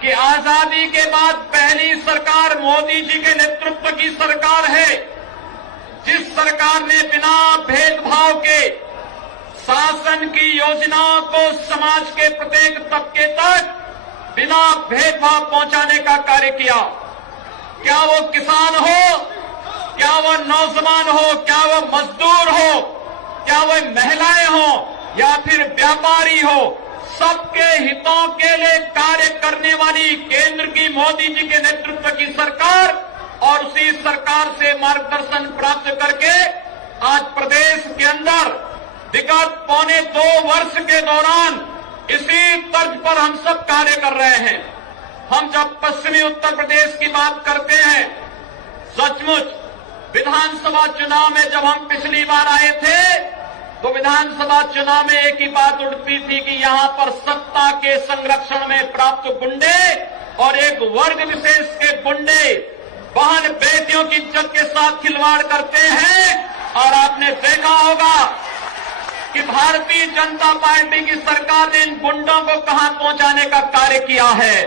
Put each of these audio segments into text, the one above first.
कि आजादी के बाद पहली सरकार मोदी जी के नेतृत्व की सरकार है, जिस सरकार ने बिना भेदभाव के शासन की योजनाओं को समाज के प्रत्येक तबके तक बिना भेदभाव पहुंचाने का कार्य किया। क्या वो किसान हो, क्या वो नौजवान हो, क्या वो मजदूर हो, क्या वो महिलाएं हो या फिर व्यापारी हो, सबके हितों के लिए कार्य करने वाली केंद्र की मोदी जी के नेतृत्व की सरकार और उसी सरकार से मार्गदर्शन प्राप्त करके आज प्रदेश के अंदर विगत 2.25 वर्ष के दौरान इसी तर्ज पर हम सब कार्य कर रहे हैं। हम जब पश्चिमी उत्तर प्रदेश की बात करते हैं, सचमुच विधानसभा चुनाव में जब हम पिछली बार आए थे तो विधानसभा चुनाव में एक ही बात उठती थी कि यहां पर सत्ता के संरक्षण में प्राप्त गुंडे और एक वर्ग विशेष के गुंडे बहन बेटियों की इज्जत के साथ खिलवाड़ करते हैं। और आपने देखा होगा कि भारतीय जनता पार्टी की सरकार ने इन गुंडों को कहां पहुंचाने का कार्य किया है।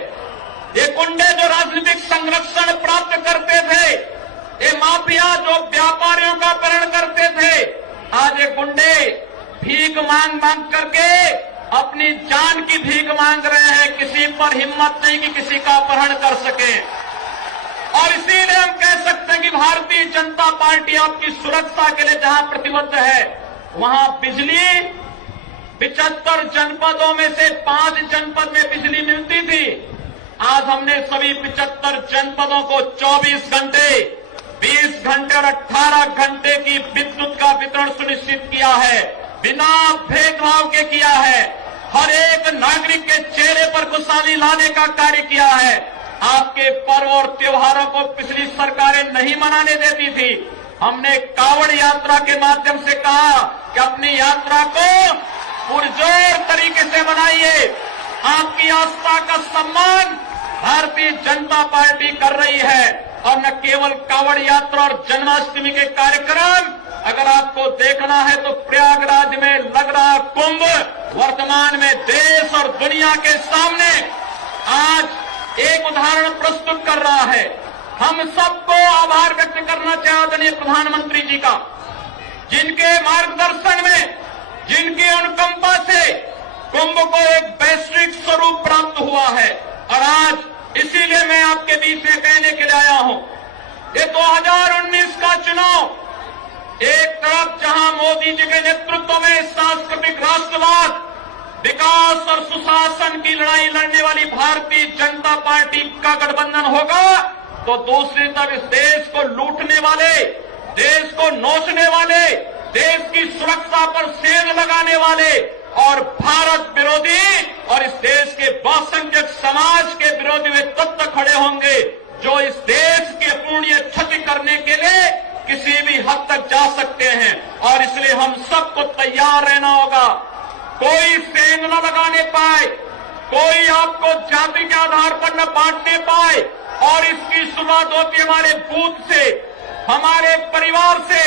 ये गुंडे जो राजनीतिक संरक्षण प्राप्त करते थे, ये माफिया जो व्यापारियों का अपहरण करते थे, आज ये गुंडे भीख मांग मांग करके अपनी जान की भीख मांग रहे हैं। किसी पर हिम्मत नहीं कि किसी का अपहरण कर सके। और इसीलिए हम कह सकते हैं कि भारतीय जनता पार्टी आपकी सुरक्षा के लिए जहां प्रतिबद्ध है, वहां बिजली 75 जनपदों में से 5 जनपद में बिजली मिलती थी। आज हमने सभी 75 जनपदों को 24 घंटे, 20 घंटे और 18 घंटे की विद्युत का वितरण सुनिश्चित किया है, बिना भेदभाव के किया है। हर एक नागरिक के चेहरे पर खुशहाली लाने का कार्य किया है। आपके पर्व और त्योहारों को पिछली सरकारें नहीं मनाने देती थी। हमने कावड़ यात्रा के माध्यम से कहा कि अपनी यात्रा को पुरजोर तरीके से बनाइए। आपकी आस्था का सम्मान भारतीय जनता पार्टी कर रही है। और न केवल कावड़ यात्रा और जन्माष्टमी के कार्यक्रम, अगर आपको देखना है तो प्रयागराज में लग रहा कुंभ वर्तमान में देश और दुनिया के सामने आज एक उदाहरण प्रस्तुत कर रहा है। हम सबको आभार व्यक्त करना चाहते हैं आदरणीय प्रधानमंत्री जी का, जिनके मार्गदर्शन में, जिनकी अनुकंपा से कुंभ को एक वैश्विक स्वरूप प्राप्त हुआ है। और आज इसीलिए मैं आपके बीच में कहने के लिए आया हूं, ये 2019 का चुनाव एक तरफ जहां मोदी जी के नेतृत्व में सांस्कृतिक राष्ट्रवाद, विकास और सुशासन की लड़ाई लड़ने वाली भारतीय जनता पार्टी का गठबंधन होगा, तो दूसरी तरफ इस देश को लूटने वाले, देश को नोचने वाले, देश की सुरक्षा पर सेंध लगाने वाले और भारत विरोधी और इस देश के बहुसंख्यक समाज के विरोधी वे तत्व खड़े होंगे जो इस देश की अपूर्णीय क्षति करने के लिए किसी भी हद तक जा सकते हैं। और इसलिए हम सबको तैयार रहना होगा। कोई सेंध न लगाने पाए, कोई आपको जाति के आधार पर न बांटने पाए। और इसकी शुरुआत होती है हमारे बूथ से, हमारे परिवार से।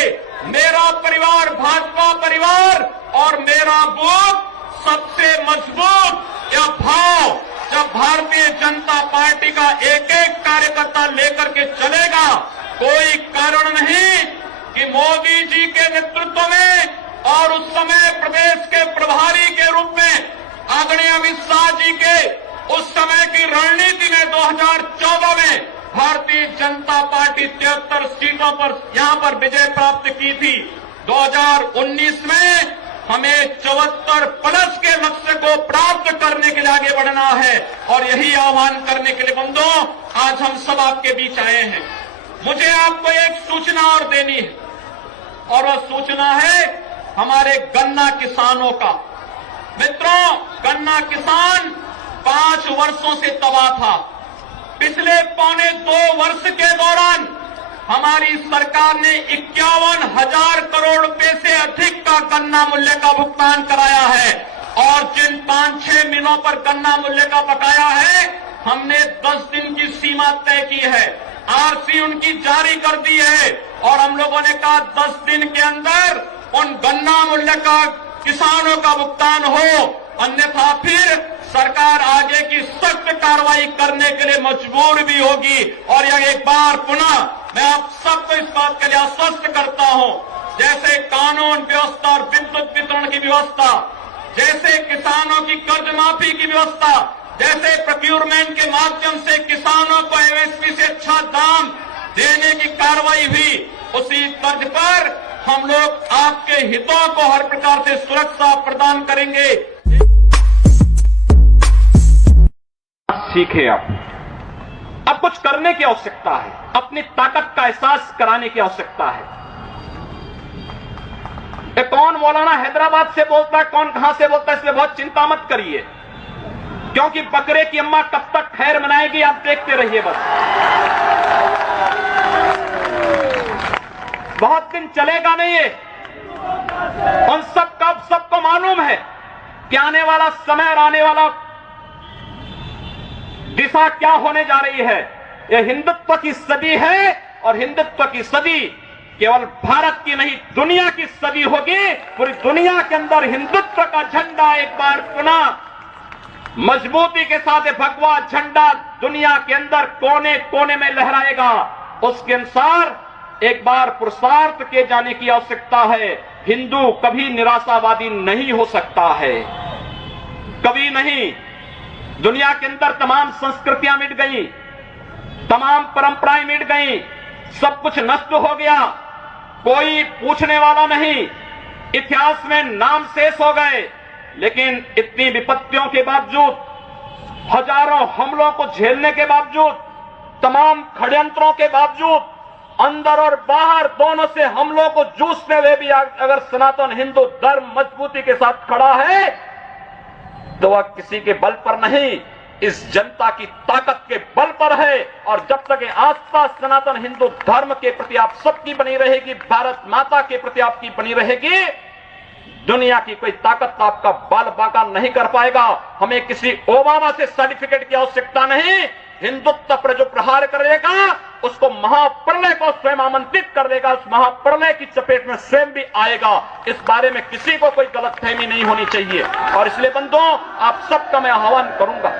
मेरा परिवार भाजपा परिवार और मेरा बूथ सबसे मजबूत यह भाव जब भारतीय जनता पार्टी का एक एक कार्यकर्ता लेकर के चलेगा, कोई कारण नहीं कि मोदी जी के नेतृत्व में और उस समय प्रदेश के प्रभारी के रूप में आदरणीय अमित शाह जी के उस समय की रणनीति में 2014 में भारतीय जनता पार्टी 73 सीटों पर यहां पर विजय प्राप्त की थी। 2019 में हमें 74 प्लस के लक्ष्य को प्राप्त करने के लिए आगे बढ़ना है। और यही आह्वान करने के लिए बंधुओं आज हम सब आपके बीच आए हैं। मुझे आपको एक सूचना और देनी है, और वह सूचना है हमारे गन्ना किसानों का। मित्रों, गन्ना किसान 5 वर्षों से तबाह था। पिछले 2.25 वर्ष के दौरान हमारी सरकार ने 51,000 करोड़ रुपए से अधिक का गन्ना मूल्य का भुगतान कराया है। और जिन 5-6 मिलों पर गन्ना मूल्य का बकाया है, हमने 10 दिन की सीमा तय की है, आरसी उनकी जारी कर दी है। और हम लोगों ने कहा 10 दिन के अंदर उन गन्ना मूल्य का किसानों का भुगतान हो, अन्यथा फिर सरकार आगे की सख्त कार्रवाई करने के लिए मजबूर भी होगी। और यह एक बार पुनः मैं आप सबको इस बात के लिए आश्वस्त करता हूं, जैसे कानून व्यवस्था और विद्युत वितरण की व्यवस्था, जैसे किसानों की कर्ज माफी की व्यवस्था, जैसे प्रोक्यूरमेंट के माध्यम से किसानों को एमएसपी से अच्छा दाम देने की कार्रवाई हुई, उसी तर्ज पर हम लोग आपके हितों को हर प्रकार से सुरक्षा प्रदान करेंगे। सीखे अब कुछ करने की आवश्यकता है, अपनी ताकत का एहसास कराने की आवश्यकता है। कौन मौलाना हैदराबाद से बोलता है, कौन कहां से बोलता है, इसलिए बहुत चिंता मत करिए, क्योंकि बकरे की अम्मा कब तक खैर मनाएगी आप देखते रहिए। बस बहुत दिन चलेगा नहीं ये। उन सबको मालूम है कि आने वाला समय और आने वाला दिशा क्या होने जा रही है। यह हिंदुत्व की सदी है और हिंदुत्व की सदी केवल भारत की नहीं दुनिया की सदी होगी। पूरी दुनिया के अंदर हिंदुत्व का झंडा एक बार पुनः मजबूती के साथ भगवा झंडा दुनिया के अंदर कोने कोने में लहराएगा। उसके अनुसार एक बार पुरुषार्थ किए जाने की आवश्यकता है। हिंदू कभी निराशावादी नहीं हो सकता है, कभी नहीं। दुनिया के अंदर तमाम संस्कृतियां मिट गई, तमाम परंपराएं मिट गई, सब कुछ नष्ट हो गया, कोई पूछने वाला नहीं, इतिहास में नाम शेष हो गए। लेकिन इतनी विपत्तियों के बावजूद, हजारों हमलों को झेलने के बावजूद, तमाम षड्यंत्रों के बावजूद, अंदर और बाहर दोनों से हमलों को जूझते हुए भी अगर सनातन हिंदू धर्म मजबूती के साथ खड़ा है तो वह किसी के बल पर नहीं, इस जनता की ताकत के बल पर है। और जब तक आस्था सनातन हिंदू धर्म के प्रति आप सबकी बनी रहेगी, भारत माता के प्रति आपकी बनी रहेगी, दुनिया की कोई ताकत आपका बाल बांका नहीं कर पाएगा। हमें किसी ओबामा से सर्टिफिकेट की आवश्यकता नहीं। हिंदुत्व पर जो प्रहार करेगा उसको महाप्रलय को स्वयं आमंत्रित कर देगा, उस महाप्रलय की चपेट में स्वयं भी आएगा। इस बारे में किसी को कोई गलतफहमी नहीं होनी चाहिए। और इसलिए बंधुओं, आप सबका मैं आह्वान करूंगा।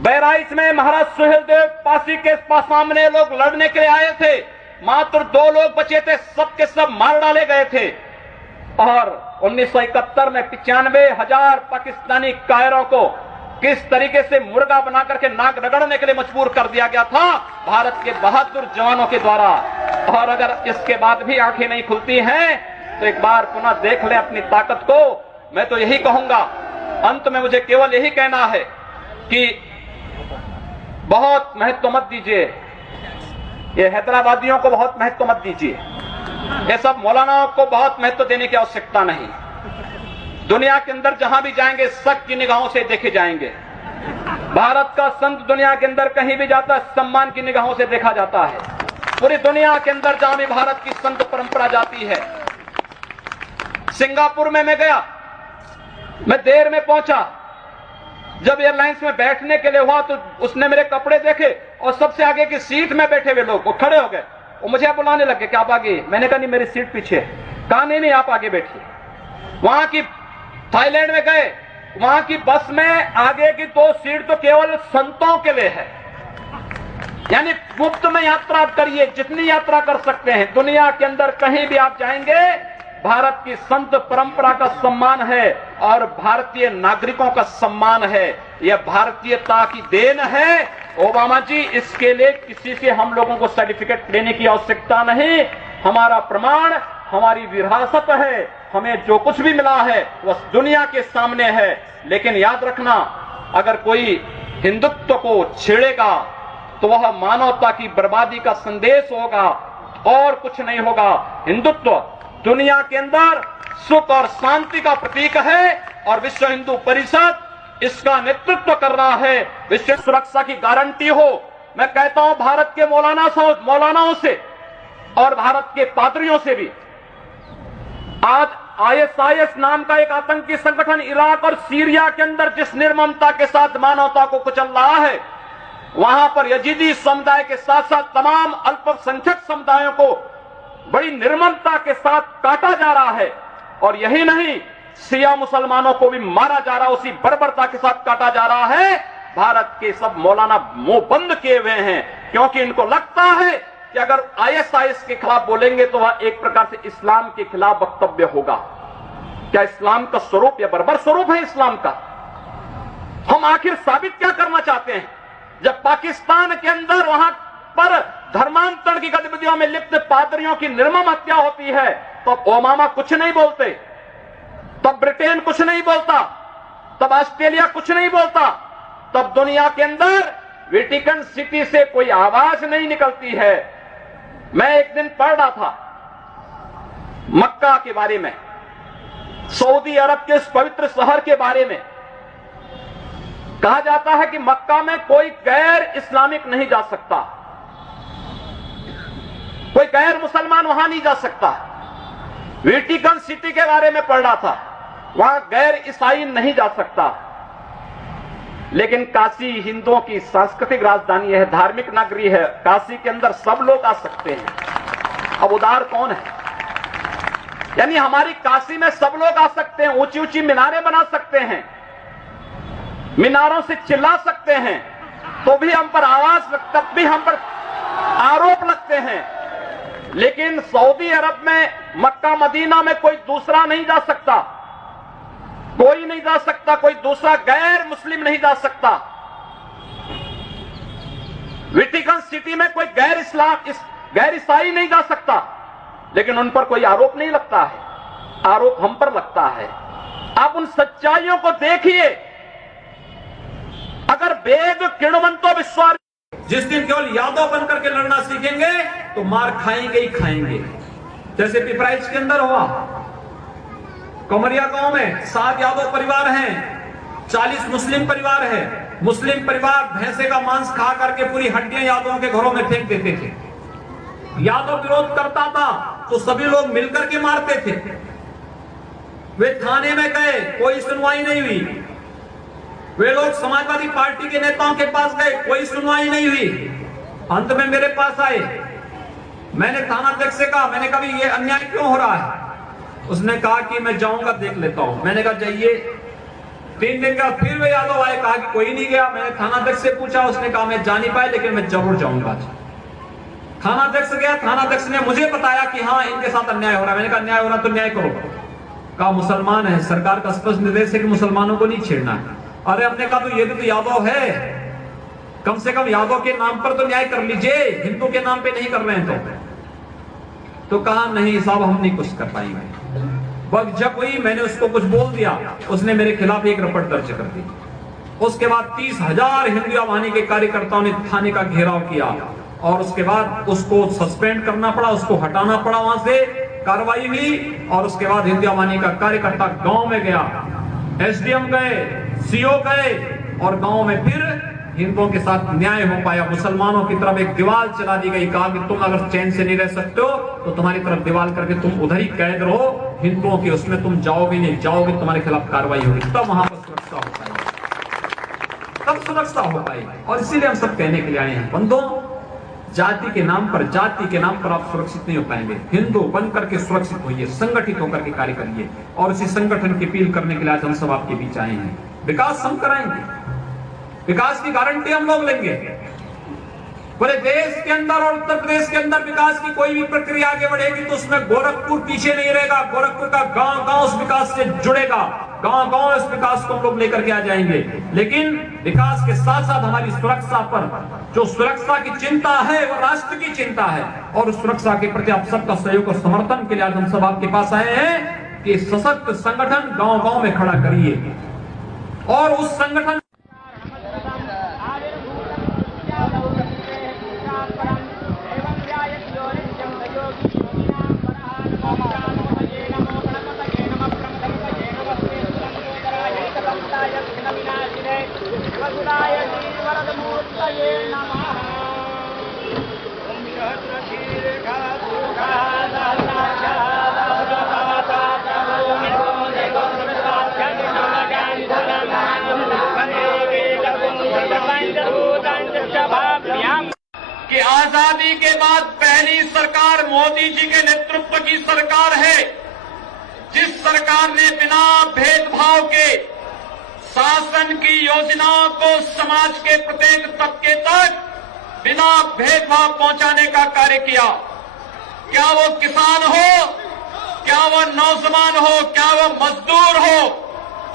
बहराइच में महाराज सुहेलदेव पासी के सामने लोग लड़ने के लिए आए थे, मात्र 2 लोग बचे थे, सबके सब मार डाले गए थे। और 1971 में 95,000 पाकिस्तानी कायरों को किस तरीके से मुर्गा बना करके नाक रगड़ने के लिए मजबूर कर दिया गया था भारत के बहादुर जवानों के द्वारा। और अगर इसके बाद भी आंखें नहीं खुलती हैं तो एक बार पुनः देख लें अपनी ताकत को। मैं तो यही कहूंगा, अंत में मुझे केवल यही कहना है कि बहुत महत्व मत दीजिए, ये हैदराबादियों को बहुत महत्व मत दीजिए, ये सब मौलानाओं को बहुत महत्व देने की आवश्यकता नहीं। दुनिया के अंदर जहां भी जाएंगे शक की निगाहों से देखे जाएंगे। भारत का संत दुनिया के अंदर कहीं भी जाता है सम्मान की निगाहों से देखा जाता है। पूरी दुनिया के अंदर जहां भी भारत की संत परंपरा जाती है। सिंगापुर में मैं गया, मैं देर में पहुंचा, जब एयरलाइंस में बैठने के लिए हुआ तो उसने मेरे कपड़े देखे और सबसे आगे की सीट में बैठे हुए लोग वो खड़े हो गए, वो मुझे बुलाने लगे कि आप आगे। मैंने कहा नहीं, मेरी सीट पीछे। कहा नहीं आप आगे बैठिए। वहां की थाईलैंड में गए, वहां की बस में आगे की 2 सीट तो केवल संतों के लिए है, यानी मुफ्त में यात्रा करिए, जितनी यात्रा कर सकते हैं। दुनिया के अंदर कहीं भी आप जाएंगे, भारत की संत परंपरा का सम्मान है और भारतीय नागरिकों का सम्मान है। यह भारतीयता की देन है। ओबामा जी, इसके लिए किसी से हम लोगों को सर्टिफिकेट लेने की आवश्यकता नहीं। हमारा प्रमाण हमारी विरासत है, हमें जो कुछ भी मिला है वह दुनिया के सामने है। लेकिन याद रखना, अगर कोई हिंदुत्व को छेड़ेगा तो वह मानवता की बर्बादी का संदेश होगा और कुछ नहीं होगा। हिंदुत्व दुनिया के अंदर सुख और शांति का प्रतीक है और विश्व हिंदू परिषद इसका नेतृत्व कर रहा है। विश्व सुरक्षा की गारंटी हो। मैं कहता हूं भारत के मौलानाओं से और भारत के पादरियों से भी, आज ISIS नाम का एक आतंकी संगठन इराक और सीरिया के अंदर जिस निर्ममता के साथ मानवता को कुचल रहा है, वहां पर यजीदी समुदाय के साथ साथ तमाम अल्पसंख्यक समुदायों को बड़ी निर्ममता के साथ काटा जा रहा है। और यही नहीं, शिया मुसलमानों को भी मारा जा रहा है, उसी बर्बरता के साथ काटा जा रहा है। भारत के सब मौलाना मुंह बंद किए हुए हैं, क्योंकि इनको लगता है कि अगर आईएसआईएस के खिलाफ बोलेंगे तो वह एक प्रकार से इस्लाम के खिलाफ वक्तव्य होगा। क्या इस्लाम का स्वरूप या बर्बर स्वरूप है इस्लाम का? हम आखिर साबित क्या करना चाहते हैं? जब पाकिस्तान के अंदर वहां पर धर्मांतरण की गतिविधियों में लिप्त पादरियों की निर्मम हत्या होती है, तो अब ओबामा कुछ नहीं बोलते, तब ब्रिटेन कुछ नहीं बोलता, तब ऑस्ट्रेलिया कुछ नहीं बोलता, तब दुनिया के अंदर वेटिकन सिटी से कोई आवाज नहीं निकलती है। मैं एक दिन पढ़ रहा था मक्का के बारे में, सऊदी अरब के इस पवित्र शहर के बारे में। कहा जाता है कि मक्का में कोई गैर इस्लामिक नहीं जा सकता, कोई गैर मुसलमान वहां नहीं जा सकता। वेटिकन सिटी के बारे में पढ़ रहा था, वहां गैर ईसाई नहीं जा सकता। लेकिन काशी हिंदुओं की सांस्कृतिक राजधानी है, धार्मिक नगरी है, काशी के अंदर सब लोग आ सकते हैं। अब उदार कौन है? यानी हमारी काशी में सब लोग आ सकते हैं, ऊंची ऊंची मीनारें बना सकते हैं, मीनारों से चिल्ला सकते हैं, तो भी हम पर आवाज, तब भी हम पर आरोप लगते हैं। लेकिन सऊदी अरब में, मक्का मदीना में कोई दूसरा नहीं जा सकता, कोई नहीं जा सकता, कोई दूसरा गैर मुस्लिम नहीं जा सकता। वेटिकन सिटी में कोई गैर ईसाई नहीं जा सकता, लेकिन उन पर कोई आरोप नहीं लगता है, आरोप हम पर लगता है। आप उन सच्चाइयों को देखिए। अगर वेद किणवंतो विश्वास, जिस दिन केवल यादव बनकर के लड़ना सीखेंगे तो मार खाएंगे ही खाएंगे। जैसे पिपराइच के अंदर हुआ, कमरिया गांव में 7 यादव परिवार हैं, 40 मुस्लिम परिवार है। मुस्लिम परिवार भैंसे का मांस खा करके पूरी हड्डियां यादवों के घरों में फेंक देते थे। यादव विरोध करता था तो सभी लोग मिलकर के मारते थे। वे थाने में गए, कोई सुनवाई नहीं हुई। वे लोग समाजवादी पार्टी के नेताओं के पास गए, कोई सुनवाई नहीं हुई। अंत में मेरे पास आए, मैंने थानाध्यक्ष से कहा, मैंने कहा ये अन्याय क्यों हो रहा है? उसने कहा कि मैं जाऊंगा, देख लेता हूं। मैंने कहा जाइए। 3 दिन का फिर वे यादव आए, कहा कि कोई नहीं गया। मैंने थानाध्यक्ष से पूछा, उसने कहा मैं जा नहीं पाया, लेकिन मैं जरूर जाऊंगा। थानाध्यक्ष गया, थानाध्यक्ष ने मुझे बताया कि हाँ इनके साथ अन्याय हो रहा है। मैंने कहा अन्याय हो रहा तो न्याय करो। कहा मुसलमान है, सरकार का स्पष्ट निर्देश है कि मुसलमानों को नहीं छेड़ना है। अरे हमने कहा तो ये भी तो यादव है, कम से कम यादव के नाम पर तो न्याय कर लीजिए, हिंदू के नाम पे नहीं कर रहे हैं। तो कहा नहीं साहब हम नहीं कुछ कर पाएंगे। वक्त जब हुई मैंने उसको कुछ बोल दिया, उसने मेरे खिलाफ एक रिपोर्ट दर्ज कर दी। उसके बाद 30,000 हिंदू आवानी के कार्यकर्ताओं ने थाने का घेराव किया और उसके बाद उसको सस्पेंड करना पड़ा, उसको हटाना पड़ा, वहां से कार्रवाई हुई। और उसके बाद हिंदू आवानी का कार्यकर्ता गांव में गया, एसडीएम गए, सीओ गए और गांव में फिर हिंदुओं के साथ न्याय हो पाया। मुसलमानों की तरफ एक दीवार चला दी गई, कहा कि तुम अगर चैन से नहीं रह सकते हो तो तुम्हारी तरफ दीवार करके तुम उधर ही कैद रहो, हिंदुओं की उसमें तुम जाओगे नहीं, जाओगे तुम्हारे खिलाफ कार्रवाई होगी, तब वहां पर सुरक्षा हो पाएगी, तब सुरक्षा हो पाएगी। और इसीलिए हम सब कहने के लिए आए हैं, बंधुओं जाति के नाम पर आप सुरक्षित नहीं हो पाएंगे। हिंदू बनकर के सुरक्षित होइए, संगठित होकर के कार्य करिए। और इसी संगठन की अपील करने के लिए आज हम सब आपके बीच आए हैं। विकास हम कराएंगे, विकास की गारंटी हम लोग लेंगे। पूरे देश के अंदर और उत्तर प्रदेश के अंदर विकास की कोई भी प्रक्रिया आगे बढ़ेगी तो उसमें गोरखपुर पीछे नहीं रहेगा। गोरखपुर का गांव-गांव उस विकास से जुड़ेगा, गांव-गांव इस विकास को हम लोग लेकर के आ जाएंगे। लेकिन विकास के साथ साथ हमारी सुरक्षा पर, जो सुरक्षा की चिंता है वो राष्ट्र की चिंता है, और उस सुरक्षा के प्रति आप सबका सहयोग और समर्थन के लिए आज हम सब आपके पास आए हैं कि सशक्त संगठन गांव-गांव में खड़ा करिए और उस संगठन कि आजादी के बाद पहली सरकार मोदी जी के नेतृत्व की सरकार है जिस सरकार ने बिना भेदभाव के शासन की योजनाओं को समाज के प्रत्येक तबके तक बिना भेदभाव पहुंचाने का कार्य किया, क्या वो किसान हो, क्या वो नौजवान हो, क्या वो मजदूर हो,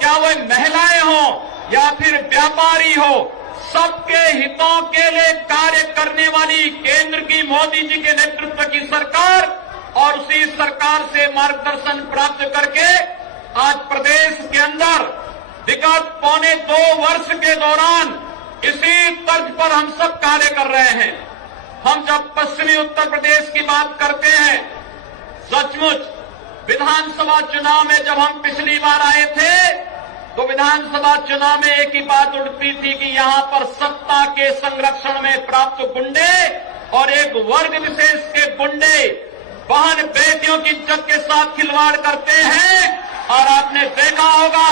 क्या वो महिलाएं हो या फिर व्यापारी हो, सबके हितों के लिए कार्य करने वाली केंद्र की मोदी जी के नेतृत्व की सरकार और उसी सरकार से मार्गदर्शन प्राप्त करके आज प्रदेश के अंदर विगत पौने 2 वर्ष के दौरान इसी तर्ज पर हम सब कार्य कर रहे हैं। हम जब पश्चिमी उत्तर प्रदेश की बात करते हैं, सचमुच विधानसभा चुनाव में जब हम पिछली बार आए थे तो विधानसभा चुनाव में एक ही बात उठती थी कि यहां पर सत्ता के संरक्षण में प्राप्त गुंडे और एक वर्ग विशेष के गुंडे बहन बेटियों की इज्जत के साथ खिलवाड़ करते हैं। और आपने देखा होगा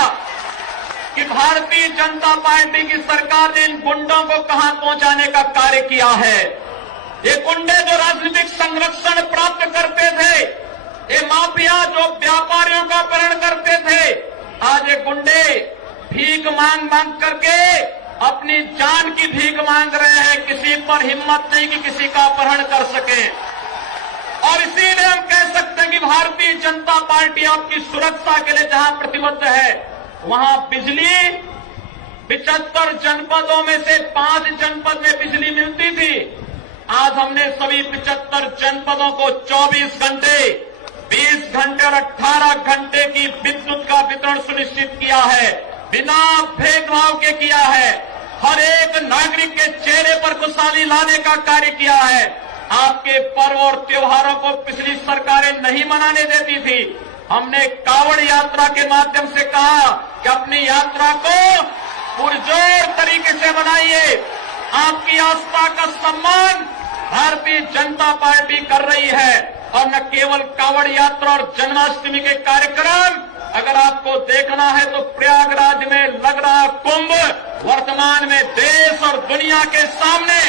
कि भारतीय जनता पार्टी की सरकार ने इन गुंडों को कहां पहुंचाने का कार्य किया है। ये गुंडे जो राजनीतिक संरक्षण प्राप्त करते थे, ये माफिया जो व्यापारियों का अपहरण करते थे, आज ये गुंडे भीख मांग मांग करके अपनी जान की भीख मांग रहे हैं। किसी पर हिम्मत नहीं कि किसी का अपहरण कर सके। और इसीलिए हम कह सकते हैं कि भारतीय जनता पार्टी आपकी सुरक्षा के लिए जहां प्रतिबद्ध है, वहां बिजली 75 जनपदों में से 5 जनपद में बिजली मिलती थी। आज हमने सभी 75 जनपदों को 24 घंटे, 20 घंटे और 18 घंटे की विद्युत का वितरण सुनिश्चित किया है, बिना भेदभाव के किया है। हर एक नागरिक के चेहरे पर खुशहाली लाने का कार्य किया है। आपके पर्व और त्योहारों को पिछली सरकारें नहीं मनाने देती थी। हमने कावड़ यात्रा के माध्यम से कहा कि अपनी यात्रा को पुरजोर तरीके से बनाइए। आपकी आस्था का सम्मान भारतीय जनता पार्टी कर रही है। और न केवल कावड़ यात्रा और जन्माष्टमी के कार्यक्रम, अगर आपको देखना है तो प्रयागराज में लग रहा कुंभ वर्तमान में देश और दुनिया के सामने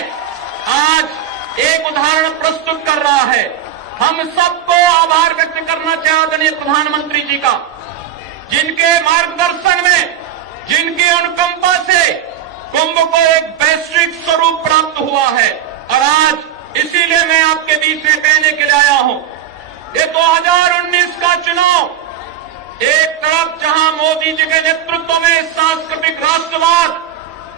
आज एक उदाहरण प्रस्तुत कर रहा है। हम सबको आभार व्यक्त करना चाहते हैं आदरणीय प्रधानमंत्री जी का, जिनके मार्गदर्शन में, जिनकी अनुकंपा से कुंभ को एक वैश्विक स्वरूप प्राप्त हुआ है। और आज इसीलिए मैं आपके बीच में कहने के लिए आया हूं, ये 2019 का चुनाव एक तरफ जहां मोदी जी के नेतृत्व में सांस्कृतिक राष्ट्रवाद,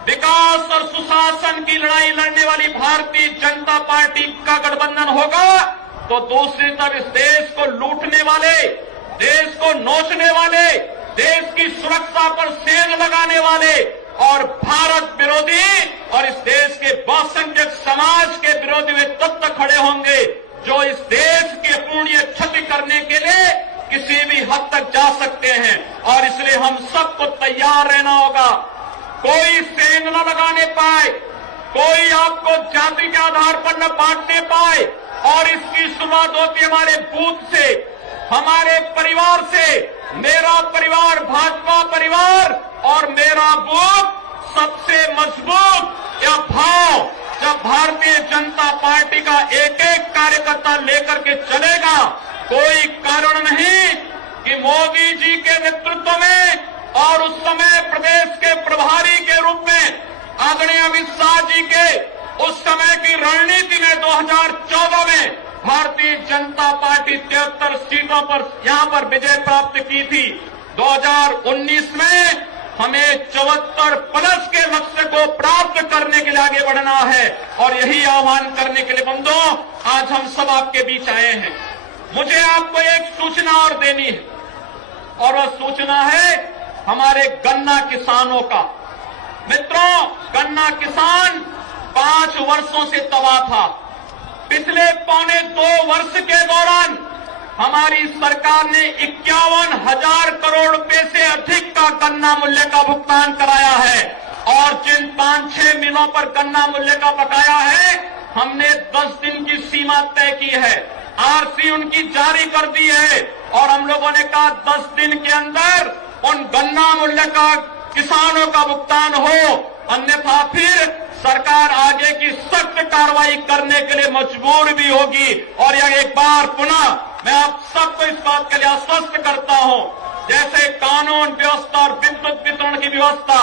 विकास और सुशासन की लड़ाई लड़ने वाली भारतीय जनता पार्टी का गठबंधन होगा, तो दूसरी तरफ इस देश को लूटने वाले, देश को नोचने वाले, देश की सुरक्षा पर सेंध लगाने वाले और भारत विरोधी और इस देश के बहुसंख्यक समाज के विरोधी वे तत्व खड़े होंगे जो इस देश की अपूर्णीय क्षति करने के लिए किसी भी हद तक जा सकते हैं। और इसलिए हम सबको तैयार रहना होगा। कोई सेंध न लगाने पाए, कोई आपको जाति के आधार पर न बांटने पाए। और इसकी शुरुआत होती है हमारे बूथ से, हमारे परिवार से। मेरा परिवार भाजपा परिवार और मेरा बूथ सबसे मजबूत यह भाव जब भारतीय जनता पार्टी का एक एक कार्यकर्ता लेकर के चलेगा, कोई कारण नहीं कि मोदी जी के नेतृत्व में और उस समय प्रदेश के प्रभारी के रूप में आदरणीय अमित शाह जी के उस समय की रणनीति में 2014 में भारतीय जनता पार्टी 73 सीटों पर यहां पर विजय प्राप्त की थी। 2019 में हमें 74 प्लस के लक्ष्य को प्राप्त करने के लिए आगे बढ़ना है। और यही आह्वान करने के लिए बंधुओं आज हम सब आपके बीच आए हैं। मुझे आपको एक सूचना और देनी है, और वह सूचना है हमारे गन्ना किसानों का। मित्रों, गन्ना किसान 5 वर्षों से तबाह था। पिछले पौने 2 वर्ष के दौरान हमारी सरकार ने 51,000 करोड़ रुपए से अधिक का गन्ना मूल्य का भुगतान कराया है। और जिन 5-6 मिलों पर गन्ना मूल्य का बकाया है, हमने 10 दिन की सीमा तय की है। आरसी उनकी जारी कर दी है और हम लोगों ने कहा 10 दिन के अंदर उन गन्ना मूल्य का किसानों का भुगतान हो, अन्यथा फिर सरकार आगे की सख्त कार्रवाई करने के लिए मजबूर भी होगी। और यह एक बार पुनः मैं आप सबको इस बात के लिए आश्वस्त करता हूं, जैसे कानून व्यवस्था और विद्युत वितरण की व्यवस्था,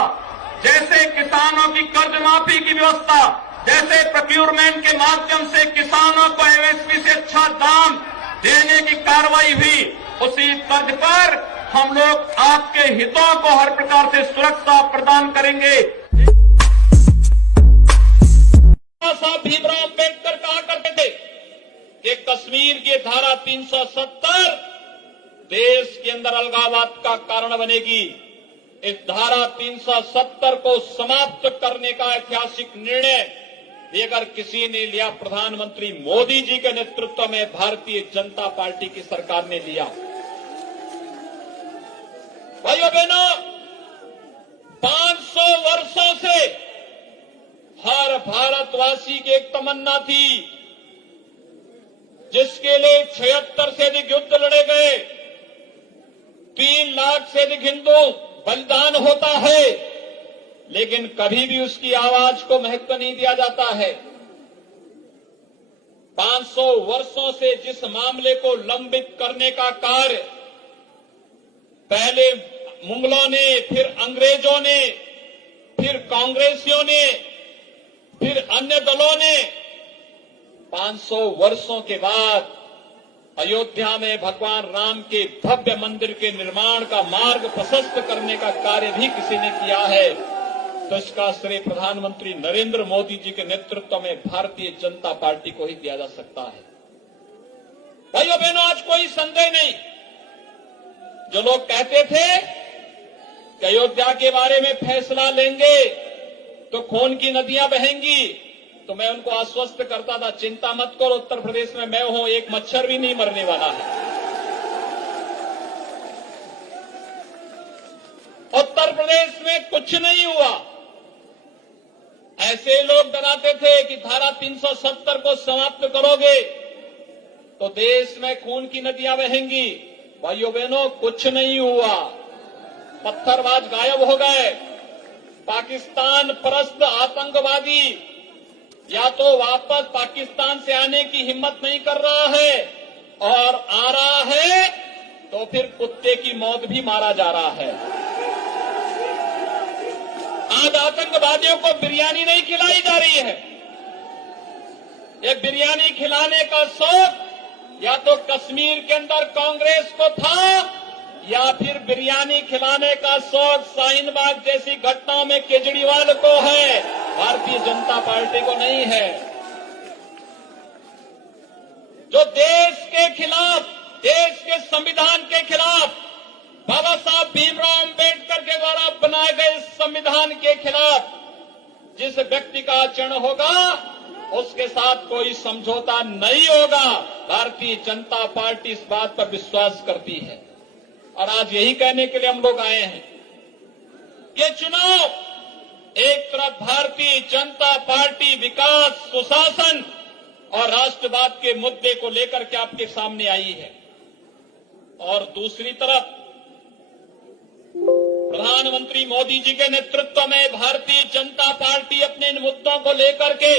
जैसे किसानों की कर्ज माफी की व्यवस्था, जैसे प्रोक्यूरमेंट के माध्यम से किसानों को एमएसपी से अच्छा दाम देने की कार्रवाई हुई, उसी तर्ज पर हम लोग आपके हितों को हर प्रकार से सुरक्षा प्रदान करेंगे। साहब भीमराव अम्बेडकर कहा करते थे कि कश्मीर की धारा 370 देश के अंदर अलगाववाद का कारण बनेगी। इस धारा 370 को समाप्त करने का ऐतिहासिक निर्णय भी अगर किसी ने लिया, प्रधानमंत्री मोदी जी के नेतृत्व में भारतीय जनता पार्टी की सरकार ने लिया। भाइयों बहनों, 500 वर्षों से हर भारतवासी की एक तमन्ना थी, जिसके लिए 76 से अधिक युद्ध लड़े गए, 3 लाख से अधिक हिंदू बलिदान होता है, लेकिन कभी भी उसकी आवाज को महत्व नहीं दिया जाता है। 500 वर्षों से जिस मामले को लंबित करने का कार्य पहले मुगलों ने, फिर अंग्रेजों ने, फिर कांग्रेसियों ने, फिर अन्य दलों ने, 500 वर्षों के बाद अयोध्या में भगवान राम के भव्य मंदिर के निर्माण का मार्ग प्रशस्त करने का कार्य भी किसी ने किया है, तो इसका श्रेय प्रधानमंत्री नरेंद्र मोदी जी के नेतृत्व में भारतीय जनता पार्टी को ही दिया जा सकता है। भाइयों बहनों, आज कोई संदेह नहीं, जो लोग कहते थे कि अयोध्या के बारे में फैसला लेंगे तो खून की नदियां बहेंगी, तो मैं उनको आश्वस्त करता था, चिंता मत करो, उत्तर प्रदेश में मैं हूं, एक मच्छर भी नहीं मरने वाला है। उत्तर प्रदेश में कुछ नहीं हुआ। ऐसे लोग डराते थे कि धारा 370 को समाप्त करोगे तो देश में खून की नदियां बहेंगी। भाइयों बहनों, कुछ नहीं हुआ, पत्थरबाज गायब हो गए। पाकिस्तान परस्त आतंकवादी या तो वापस पाकिस्तान से आने की हिम्मत नहीं कर रहा है, और आ रहा है तो फिर कुत्ते की मौत भी मारा जा रहा है। आज आतंकवादियों को बिरयानी नहीं खिलाई जा रही है। ये बिरयानी खिलाने का शौक या तो कश्मीर के अंदर कांग्रेस को था, या फिर बिरयानी खिलाने का शौक शाहीनबाग जैसी घटनाओं में केजरीवाल को है, भारतीय जनता पार्टी को नहीं है। जो देश के खिलाफ, देश के संविधान के खिलाफ, बाबा साहब भीमराव अम्बेडकर के द्वारा बनाए गए संविधान के खिलाफ जिस व्यक्ति का आचरण होगा, उसके साथ कोई समझौता नहीं होगा। भारतीय जनता पार्टी इस बात पर विश्वास करती है, और आज यही कहने के लिए हम लोग आए हैं कि चुनाव, एक तरफ भारतीय जनता पार्टी विकास, सुशासन और राष्ट्रवाद के मुद्दे को लेकर के आपके सामने आई है, और दूसरी तरफ प्रधानमंत्री मोदी जी के नेतृत्व में भारतीय जनता पार्टी अपने इन मुद्दों को लेकर के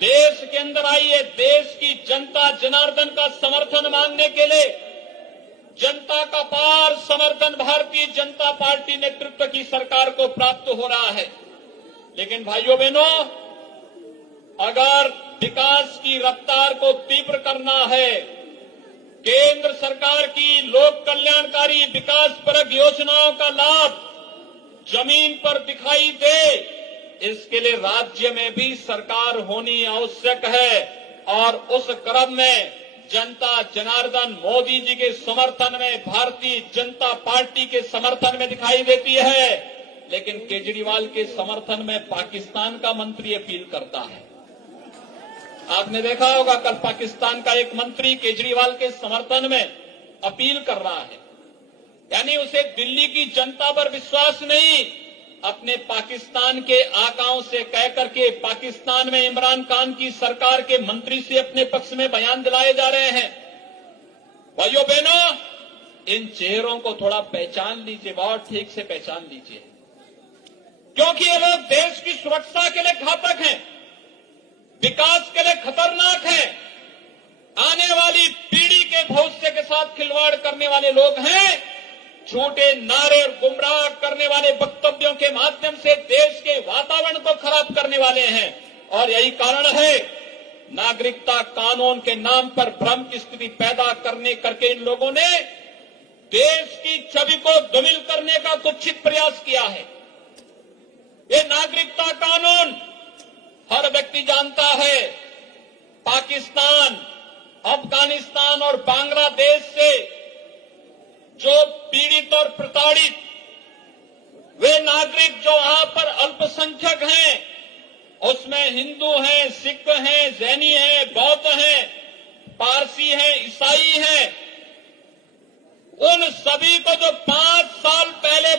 देश के अंदर आई है। देश की जनता जनार्दन का समर्थन मांगने के लिए जनता का पार समर्थन भारतीय जनता पार्टी नेतृत्व की सरकार को प्राप्त हो रहा है। लेकिन भाइयों बहनों, अगर विकास की रफ्तार को तीव्र करना है, केंद्र सरकार की लोक कल्याणकारी विकासपरक योजनाओं का लाभ जमीन पर दिखाई दे, इसके लिए राज्य में भी सरकार होनी आवश्यक है, और उस क्रम में जनता जनार्दन मोदी जी के समर्थन में, भारतीय जनता पार्टी के समर्थन में दिखाई देती है, लेकिन केजरीवाल के समर्थन में पाकिस्तान का मंत्री अपील करता है। आपने देखा होगा, कल पाकिस्तान का एक मंत्री केजरीवाल के समर्थन में अपील कर रहा है, यानी उसे दिल्ली की जनता पर विश्वास नहीं, अपने पाकिस्तान के आकाओं से कह करके पाकिस्तान में इमरान खान की सरकार के मंत्री से अपने पक्ष में बयान दिलाए जा रहे हैं। भाइयों बहनों, इन चेहरों को थोड़ा पहचान लीजिए, बहुत ठीक से पहचान लीजिए, क्योंकि ये लोग देश की सुरक्षा के लिए घातक हैं, विकास के लिए खतरनाक है, आने वाली पीढ़ी साथ खिलवाड़ करने वाले लोग हैं, झूठे नारे और गुमराह करने वाले वक्तव्यों के माध्यम से देश के वातावरण को खराब करने वाले हैं। और यही कारण है नागरिकता कानून के नाम पर भ्रम की स्थिति पैदा करके इन लोगों ने देश की छवि को धूमिल करने का कुत्सित प्रयास किया है। ये नागरिकता कानून हर व्यक्ति जानता है, पाकिस्तान, अफगानिस्तान और बांग्लादेश से जो पीड़ित और प्रताड़ित वे नागरिक जो वहां पर अल्पसंख्यक हैं, उसमें हिंदू हैं, सिख हैं, जैनी हैं, बौद्ध हैं, पारसी हैं, ईसाई हैं, उन सभी को जो 5 साल पहले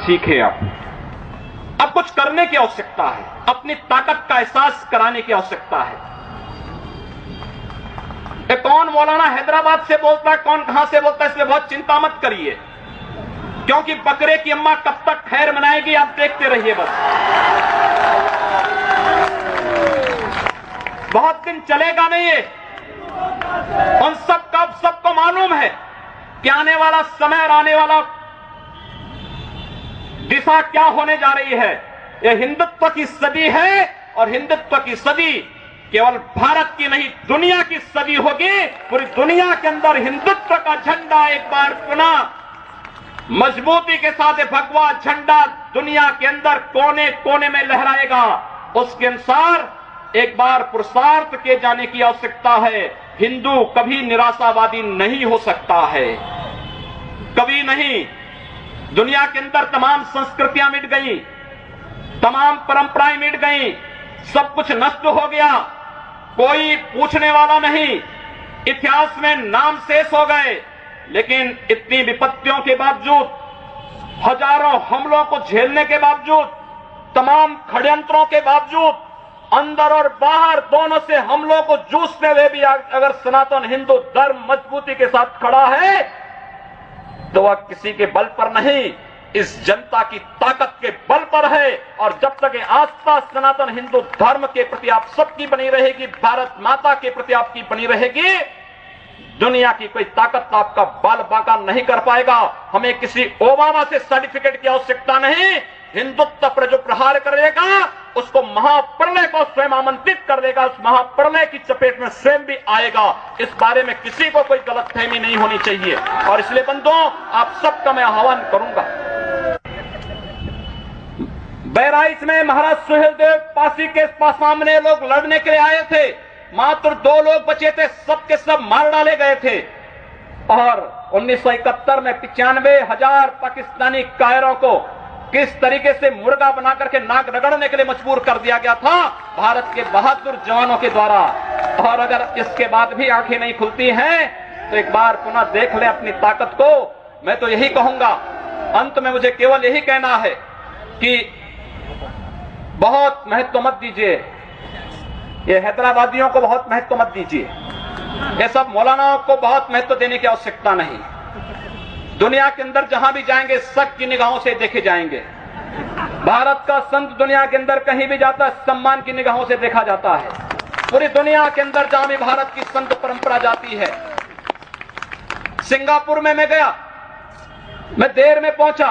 सीखे अब कुछ करने की आवश्यकता है, अपनी ताकत का एहसास कराने की आवश्यकता है। कौन मौलाना हैदराबाद से बोलता है, कौन कहां से बोलता है, इसलिए बहुत चिंता मत करिए, क्योंकि बकरे की अम्मा कब तक खैर मनाएगी आप देखते रहिए। बस बहुत दिन चलेगा नहीं ये। उन सबको मालूम है कि आने वाला समय और आने वाला दिशा क्या होने जा रही है। यह हिंदुत्व की सदी है और हिंदुत्व की सदी केवल भारत की नहीं दुनिया की सदी होगी। पूरी दुनिया के अंदर हिंदुत्व का झंडा एक बार पुनः मजबूती के साथ भगवा झंडा दुनिया के अंदर कोने कोने में लहराएगा। उसके अनुसार एक बार पुरुषार्थ किए जाने की आवश्यकता है। हिंदू कभी निराशावादी नहीं हो सकता है, कभी नहीं। दुनिया के अंदर तमाम संस्कृतियां मिट गई, तमाम परंपराएं मिट गई, सब कुछ नष्ट हो गया, कोई पूछने वाला नहीं, इतिहास में नाम शेष हो गए। लेकिन इतनी विपत्तियों के बावजूद, हजारों हमलों को झेलने के बावजूद, तमाम षड्यंत्रों के बावजूद, अंदर और बाहर दोनों से हमलों को जूझते हुए भी अगर सनातन हिंदू धर्म मजबूती के साथ खड़ा है तो वह किसी के बल पर नहीं, इस जनता की ताकत के बल पर है। और जब तक ये आस्था सनातन हिंदू धर्म के प्रति आप सबकी बनी रहेगी, भारत माता के प्रति आपकी बनी रहेगी, दुनिया की कोई ताकत आपका बल बांका नहीं कर पाएगा। हमें किसी ओबामा से सर्टिफिकेट की आवश्यकता नहीं। हिंदुत्व पर जो प्रहार करेगा उसको महाप्रलय को स्वयं आमंत्रित कर देगा, उस महाप्रलय की चपेट में स्वयं भी आएगा। इस बारे में किसी को कोई गलतफहमी नहीं होनी चाहिए। और इसलिए बंधुओं, आप सबका मैं आह्वान करूंगा। बहराइच में महाराज सुहेलदेव पासी के सामने लोग लड़ने के लिए आए थे, मात्र 2 लोग बचे थे, सबके सब मार डाले गए थे। और 1971 में 95,000 पाकिस्तानी कायरों को किस तरीके से मुर्गा बना करके नाक रगड़ने के लिए मजबूर कर दिया गया था भारत के बहादुर जवानों के द्वारा। और अगर इसके बाद भी आंखें नहीं खुलती हैं तो एक बार पुनः देख लें अपनी ताकत को। मैं तो यही कहूंगा, अंत में मुझे केवल यही कहना है कि बहुत महत्व मत दीजिए, ये हैदराबादियों को बहुत महत्व मत दीजिए, ये सब मौलानाओं को बहुत महत्व देने की आवश्यकता नहीं। दुनिया के अंदर जहां भी जाएंगे शक की निगाहों से देखे जाएंगे। भारत का संत दुनिया के अंदर कहीं भी जाता है सम्मान की निगाहों से देखा जाता है। पूरी दुनिया के अंदर जहां भी भारत की संत परंपरा जाती है। सिंगापुर में मैं गया, मैं देर में पहुंचा,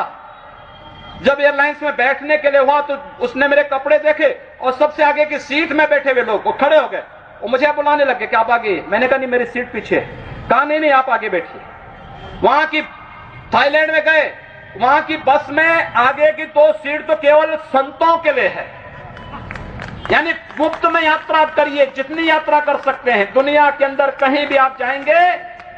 जब एयरलाइंस में बैठने के लिए हुआ तो उसने मेरे कपड़े देखे और सबसे आगे की सीट में बैठे हुए लोग वो खड़े हो गए, वो मुझे बुलाने लगे कि आप आगे। मैंने कहा नहीं, मेरी सीट पीछे। कहा नहीं आप आगे बैठिए। वहां की थाईलैंड में गए, वहां की बस में आगे की 2 सीट तो केवल संतों के लिए है, यानी मुफ्त में यात्रा करिए, जितनी यात्रा कर सकते हैं। दुनिया के अंदर कहीं भी आप जाएंगे,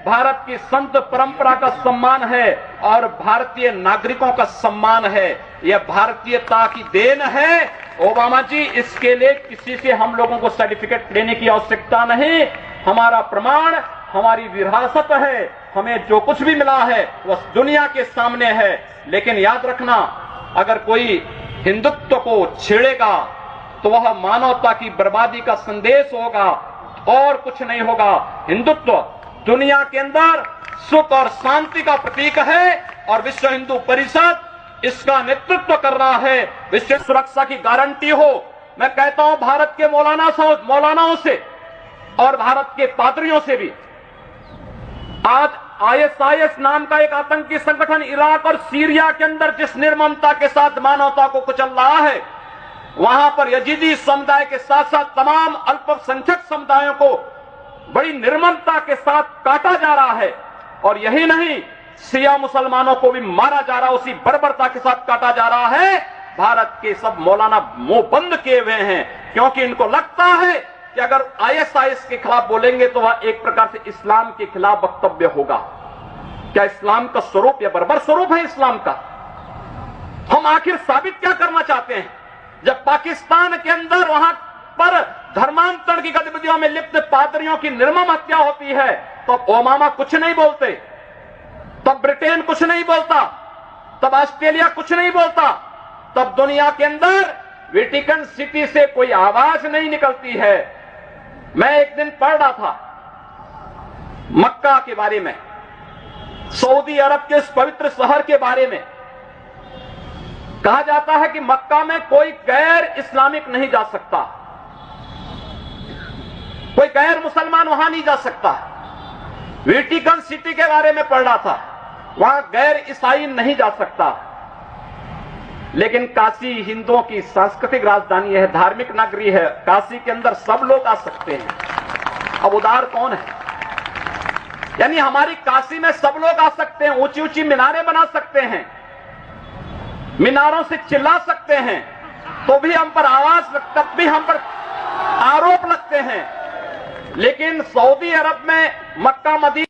भारत की संत परंपरा का सम्मान है और भारतीय नागरिकों का सम्मान है। यह भारतीयता की देन है। ओबामा जी, इसके लिए किसी से हम लोगों को सर्टिफिकेट लेने की आवश्यकता नहीं। हमारा प्रमाण हमारी विरासत है, हमें जो कुछ भी मिला है वह दुनिया के सामने है। लेकिन याद रखना, अगर कोई हिंदुत्व को छेड़ेगा तो वह मानवता की बर्बादी का संदेश होगा और कुछ नहीं होगा। हिंदुत्व दुनिया के अंदर सुख और शांति का प्रतीक है और विश्व हिंदू परिषद इसका नेतृत्व कर रहा है। विश्व सुरक्षा की गारंटी हो। मैं कहता हूं भारत के मौलानाओं से और भारत के पादरियों से भी, आज ISIS नाम का एक आतंकी संगठन इराक और सीरिया के अंदर जिस निर्ममता के साथ मानवता को कुचल रहा है, वहां पर यजीदी समुदाय के साथ साथ तमाम अल्पसंख्यक समुदायों को बड़ी निर्ममता के साथ काटा जा रहा है। और यही नहीं, शिया मुसलमानों को भी मारा जा रहा है, उसी बर्बरता के साथ काटा जा रहा है। भारत के सब मौलाना मुंह बंद किए हुए हैं, क्योंकि इनको लगता है कि अगर ISIS के खिलाफ बोलेंगे तो वह एक प्रकार से इस्लाम के खिलाफ वक्तव्य होगा। क्या इस्लाम का स्वरूप या बर्बर स्वरूप है इस्लाम का? हम आखिर साबित क्या करना चाहते हैं? जब पाकिस्तान के अंदर वहां पर धर्मांतरण की गतिविधियों में लिप्त पादरियों की निर्मम हत्या होती है, तो ओबामा कुछ नहीं बोलते, तब ब्रिटेन कुछ नहीं बोलता, तब ऑस्ट्रेलिया कुछ नहीं बोलता, तब दुनिया के अंदर वेटिकन सिटी से कोई आवाज नहीं निकलती है। मैं एक दिन पढ़ रहा था मक्का के बारे में, सऊदी अरब के इस पवित्र शहर के बारे में। कहा जाता है कि मक्का में कोई गैर इस्लामिक नहीं जा सकता, कोई गैर मुसलमान वहां नहीं जा सकता। वेटिकन सिटी के बारे में पढ़ रहा था, वहां गैर ईसाई नहीं जा सकता। लेकिन काशी हिंदुओं की सांस्कृतिक राजधानी है, धार्मिक नगरी है, काशी के अंदर सब लोग आ सकते हैं। अब उदार कौन है? यानी हमारी काशी में सब लोग आ सकते हैं, ऊंची ऊंची मीनारें बना सकते हैं, मीनारों से चिल्ला सकते हैं, तो भी हम पर आवाज, तब भी हम पर आरोप लगते हैं। लेकिन सऊदी अरब में मक्का मदीना